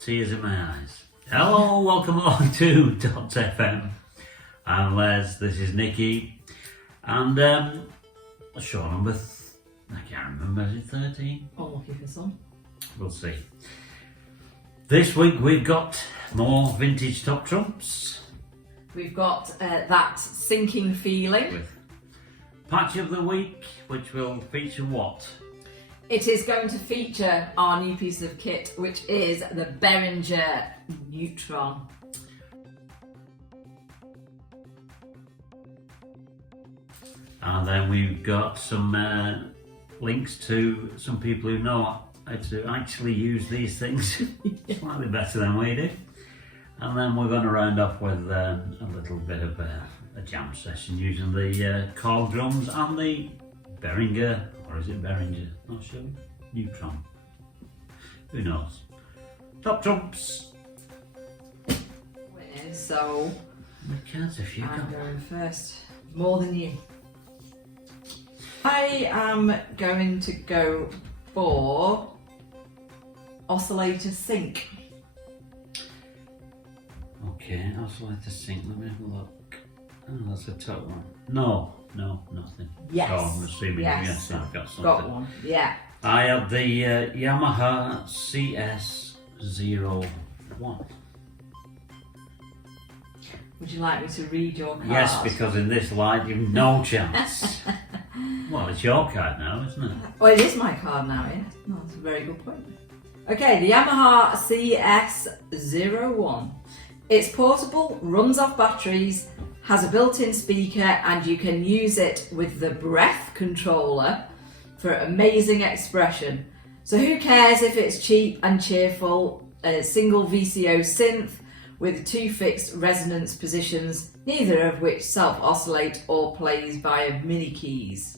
tears in my eyes. Hello, welcome along to Dot FM. I'm Les, this is Nikki, and show number, I can't remember, is it 13? I'm looking for some. We'll see. This week we've got more vintage top trumps. We've got that sinking feeling. With patch of the week, which will feature what? It is going to feature our new piece of kit, which is the Behringer Neutron. And then we've got some links to some people who know how to actually use these things slightly better than we do. And then we're going to round off with a little bit of a jam session using the coil drums and the Behringer, or is it Behringer? Not sure. Neutron. Who knows? Top trumps. So I'm going first. More than you. I am going to go for oscillator sync. Okay, oscillator sync. Let me have a look. Oh, that's a top one. No, nothing. Yes. So I'm assuming yes, I've got something. Got one. Yeah. I have the Yamaha CS01. Would you like me to read your card? Yes, because in this light you've no chance. Well, it's your card now, isn't it? Well, it is my card now, yeah. No, that's a very good point. Okay, the Yamaha CS01. It's portable, runs off batteries, has a built-in speaker, and you can use it with the breath controller for amazing expression. So who cares if it's cheap and cheerful, a single VCO synth with 2 fixed resonance positions, neither of which self-oscillate or plays via MIDI keys.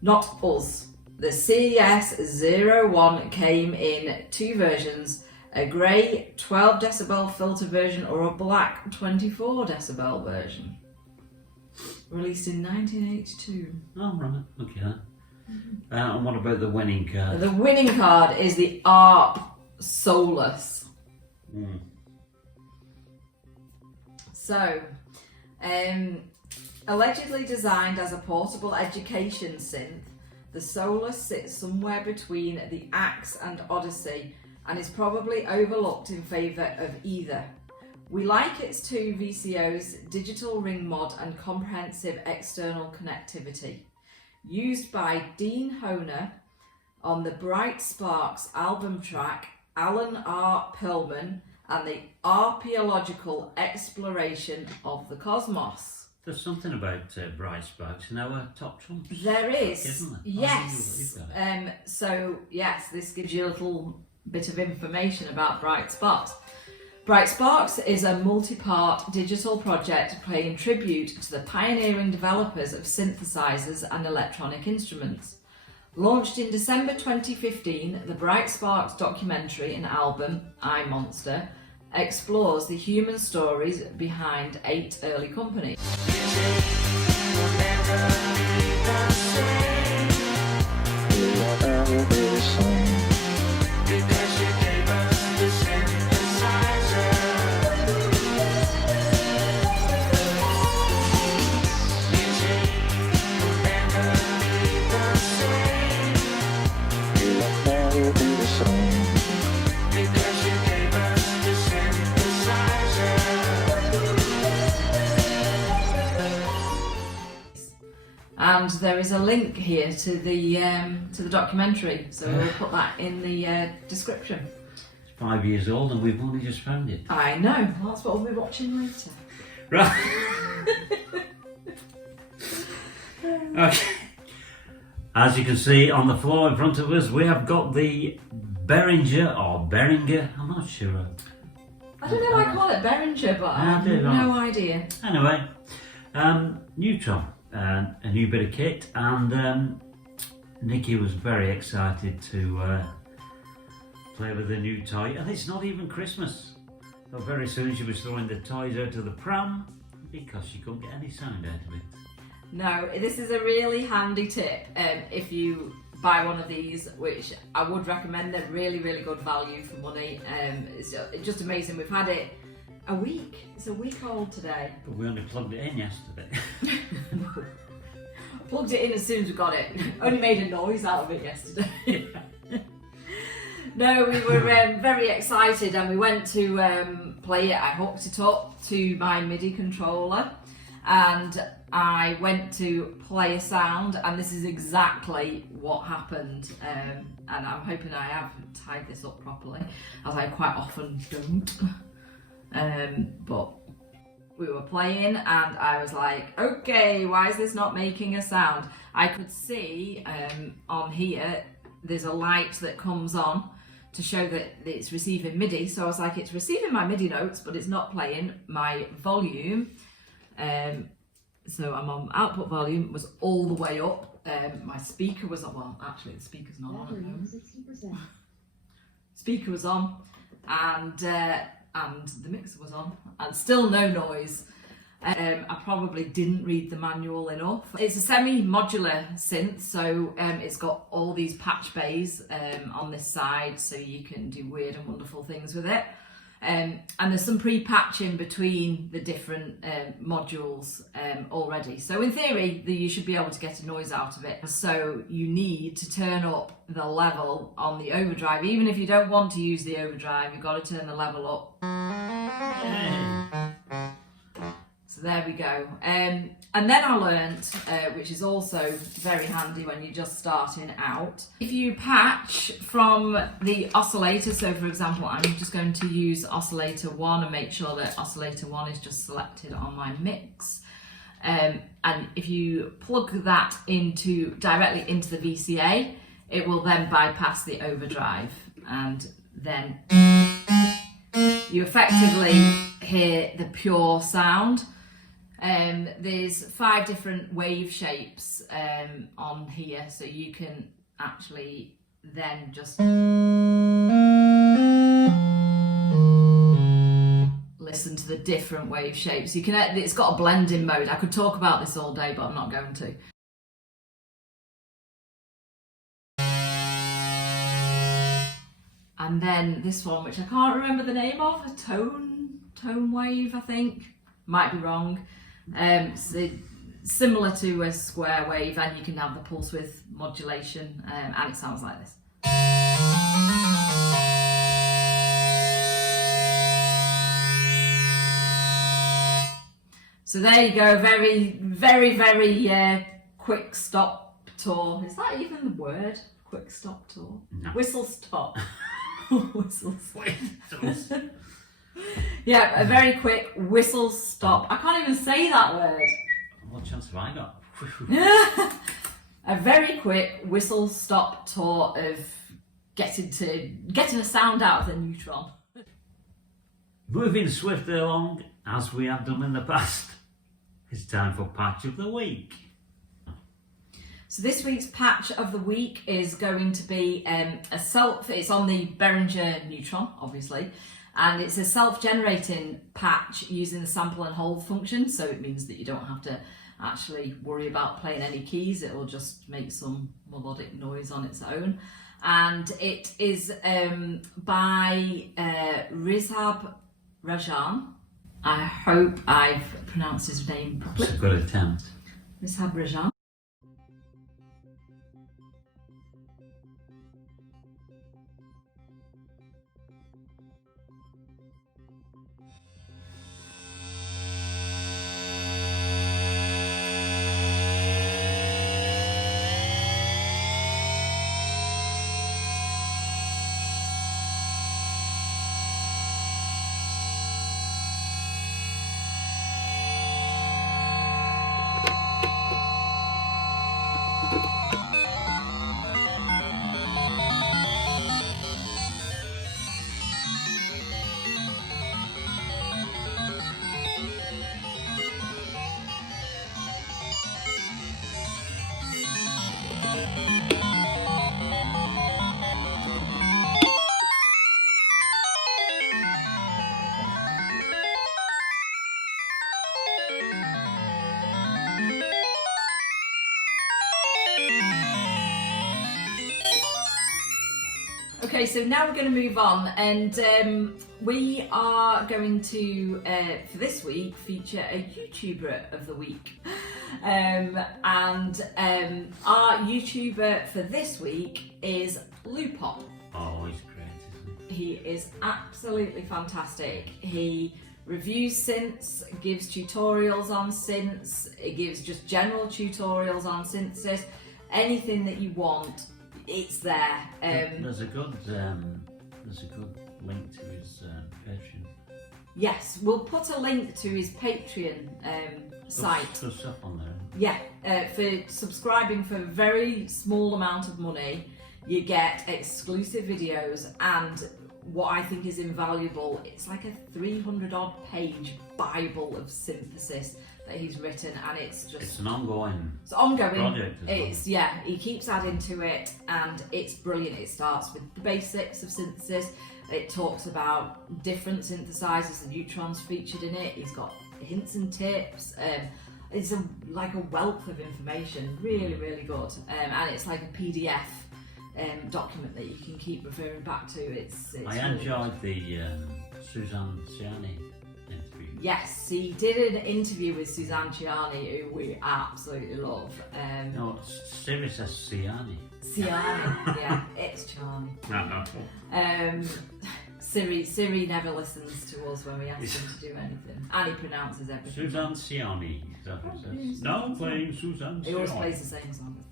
Not us. The CS01 came in 2 versions, a grey 12 decibel filter version or a black 24 decibel version. Released in 1982. Oh, right, okay. And what about the winning card? The winning card is the ARP Solus. So, allegedly designed as a portable education synth, the Solus sits somewhere between the Axe and Odyssey and is probably overlooked in favour of either. We like its 2 VCOs, digital ring mod and comprehensive external connectivity. Used by Dean Honer on the Bright Sparks album track Alan R. Perlman and the archaeological exploration of the cosmos. There's something about Bright Sparks in our top trumps. There is, isn't there? yes. So yes, this gives you a little bit of information about Bright Sparks. Bright Sparks is a multi-part digital project paying tribute to the pioneering developers of synthesizers and electronic instruments. Launched in December 2015, the Bright Sparks documentary and album, I Monster, explores the human stories behind 8 early companies. And there is a link here to the documentary, so we'll put that in the description. It's 5 years old and we've only just found it. I know, that's what we'll be watching later. Right. Okay. As you can see on the floor in front of us, we have got the Behringer, I'm not sure. I don't know why I call it Behringer, but I have no idea. Anyway, Neutron. A new bit of kit, and Nikki was very excited to play with the new toy, and it's not even Christmas. So very soon she was throwing the toys out of the pram because she couldn't get any sound out of it. No, this is a really handy tip if you buy one of these, which I would recommend. They're really, really good value for money. It's just amazing. We've had it a week. It's a week old today. But we only plugged it in yesterday. Plugged it in as soon as we got it. Only made a noise out of it yesterday. No, we were very excited, and we went to play it. I hooked it up to my MIDI controller, and I went to play a sound, and this is exactly what happened. And I'm hoping I have tied this up properly, as I quite often don't. But we were playing, and I was like, okay, why is this not making a sound? I could see on here there's a light that comes on to show that it's receiving MIDI. So I was like, it's receiving my MIDI notes, but it's not playing my volume. So I'm on output volume, was all the way up. My speaker was on, well, actually the speaker's not on at the moment. 60%. Speaker was on, and the mixer was on, and still no noise. I probably didn't read the manual enough. It's a semi-modular synth, so it's got all these patch bays on this side, so you can do weird and wonderful things with it. And there's some pre-patching between the different modules already. So in theory, you should be able to get a noise out of it. So you need to turn up the level on the overdrive. Even if you don't want to use the overdrive, you've got to turn the level up. So there we go. And then I learnt, which is also very handy when you're just starting out, if you patch from the oscillator, so for example, I'm just going to use oscillator 1 and make sure that oscillator 1 is just selected on my mix. And if you plug that directly into the VCA, it will then bypass the overdrive, and then you effectively hear the pure sound. There's 5 different wave shapes on here, so you can actually then just listen to the different wave shapes. You can. It's got a blending mode. I could talk about this all day, but I'm not going to. And then this one, which I can't remember the name of, a tone wave, I think. Might be wrong. So similar to a square wave, and you can have the pulse width modulation, and it sounds like this. So there you go, very, very, very quick stop tour. Is that even the word? Quick stop tour? No. Whistle stop. Whistle stop. Yeah, a very quick whistle stop. I can't even say that word. What chance have I got? A very quick whistle stop tour of getting a sound out of the Neutron. Moving swiftly along, as we have done in the past, it's time for Patch of the Week. So this week's Patch of the Week is going to be it's on the Behringer Neutron, obviously. And it's a self-generating patch using the sample and hold function, so it means that you don't have to actually worry about playing any keys. It will just make some melodic noise on its own. And it is by Rishabh Rajan. I hope I've pronounced his name properly. It's a good attempt. Rishabh Rajan. Okay, so now we're going to move on, and we are going to, for this week, feature a YouTuber of the week. Our YouTuber for this week is Loopop. Oh, he's great, isn't he? He is absolutely fantastic. He reviews synths, gives tutorials on synths, he gives just general tutorials on synthesis. Anything that you want, it's there. There's a good link to his Patreon. Yes, we'll put a link to his Patreon site. There's stuff on there. Yeah, for subscribing for a very small amount of money, you get exclusive videos, and what I think is invaluable, it's like a 300 odd page Bible of synthesis that he's written, and it's an ongoing project as well. It's, yeah, he keeps adding to it, and it's brilliant. It starts with the basics of synthesis. It talks about different synthesizers, the Neutrons featured in it. He's got hints and tips. It's like a wealth of information, really, really good. And it's like a PDF document that you can keep referring back to. It's I enjoyed the Suzanne Ciani interview. Yes, he did an interview with Suzanne Ciani, who we absolutely love. No, Siri says Ciani. Ciani, yeah, it's charming. Siri never listens to us when we ask him to do anything, and he pronounces everything. Suzanne Ciani, is that what it says? No, playing Suzanne Ciani. He always plays the same song.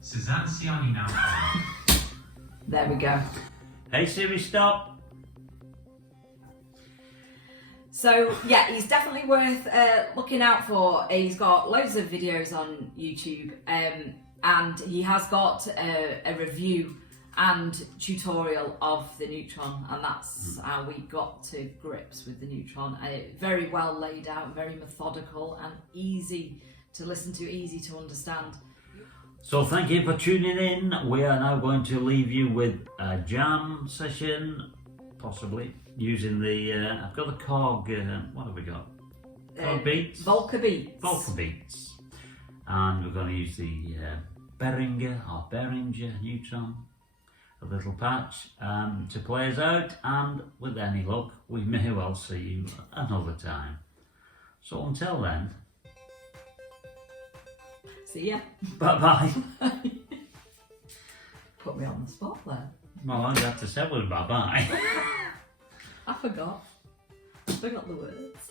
Suzanne Ciani now. There we go. Hey Siri, stop! So yeah, he's definitely worth looking out for. He's got loads of videos on YouTube, and he has got a review and tutorial of the Neutron, and that's how we got to grips with the Neutron. Very well laid out, very methodical, and easy to listen to, easy to understand. So thank you for tuning in. We are now going to leave you with a jam session, possibly using the, I've got the Korg, what have we got? Korg Beats? Volca Beats. Volca Beats. And we're going to use the Behringer Neutron, a little patch, to play us out, and with any luck, we may well see you another time. So until then, see ya. bye-bye. Put me on the spot there. Well, I'd have to say was bye-bye. I forgot the words.